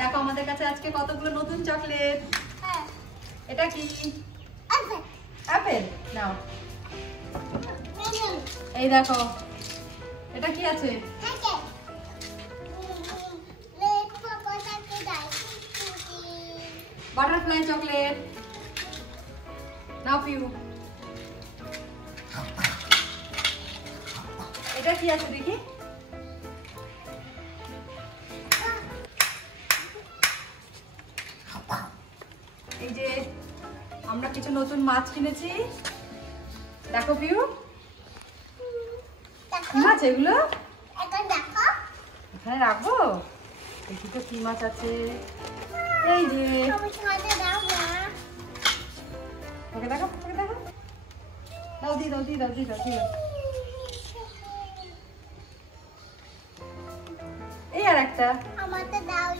দেখো আমাদের কাছে আজকে কতগুলো নতুন চকলেট। এটা কি অ্যাপেল? নাও এই দেখো এটা কি আছে? Butterfly chocolate. নাও পিউ। এটা কি আছে দেখি? এই যে আমরা কিছু নতুন মাছ কিনেছি, দেখো পিউ। কি মাছ এগুলো? এখানে রাখবো। দেখি তো কি মাছ আছে। এই যে ওকে দেখো, ওকে দেখো। দাও দি দাও দি দাও দি দাও দি। এই আর একটা। আমাকে দাও।